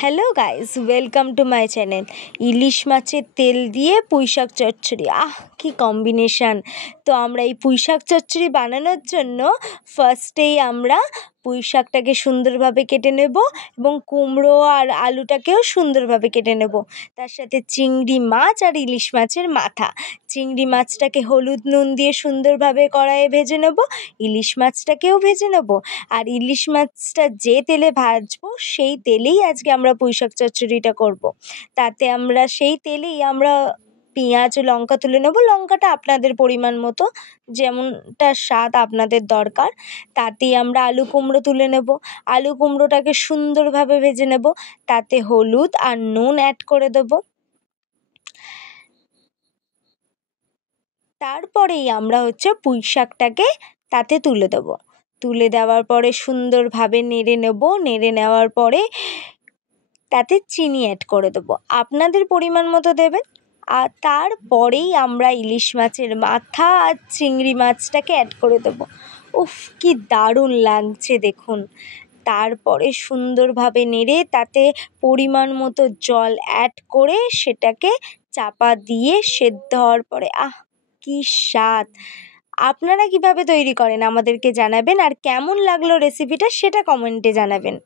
Hello guys, welcome to my channel. ইলিশ মাছের তেল দিয়ে পুঁইশাক চচ্চড়ি, কি কম্বিনেশান! তো আমরা এই পুঁইশাক চচ্চড়ি বানানোর জন্য ফার্স্টেই আমরা পুঁইশাকটাকে সুন্দরভাবে কেটে নেব এবং কুমড়ো আর আলুটাকেও সুন্দরভাবে কেটে নেব। তার সাথে চিংড়ি মাছ আর ইলিশ মাছের মাথা, চিংড়ি মাছটাকে হলুদ নুন দিয়ে সুন্দরভাবে কড়াইয়ে ভেজে নেব, ইলিশ মাছটাকেও ভেজে নেব। আর ইলিশ মাছটা যে তেলে ভাজবো সেই তেলেই আজকে আমরা পুঁইশাক চচ্চড়িটা করব। তাতে আমরা সেই তেলেই আমরা পেঁয়াজ ও লঙ্কা তুলে নেব। লঙ্কাটা আপনাদের পরিমাণ মতো, যেমনটা স্বাদ আপনাদের দরকার। তাতেই আমরা আলু কুমড়ো তুলে নেব। আলু কুমড়োটাকে সুন্দরভাবে ভেজে নেব। তাতে হলুদ আর নুন অ্যাড করে দেব। তারপরেই আমরা পুঁইশাকটাকে তাতে তুলে দেব। তুলে দেওয়ার পরে সুন্দরভাবে নেড়ে নেব। নেড়ে নেওয়ার পরে তাতে চিনি অ্যাড করে দেবো, আপনাদের পরিমাণ মতো দেবেন। আর তারপরেই আমরা ইলিশ মাছের মাথা আর চিংড়ি মাছটাকে অ্যাড করে দেবো। উফ, কি দারুণ লাগছে দেখুন! তারপরে সুন্দরভাবে নেড়ে তাতে পরিমাণ মতো জল অ্যাড করে সেটাকে চাপা দিয়ে সেদ্ধ হওয়ার পরে কি স্বাদ! আপনারা কিভাবে তৈরি করেন আমাদেরকে জানাবেন, আর কেমন লাগলো রেসিপিটা সেটা কমেন্টে জানাবেন।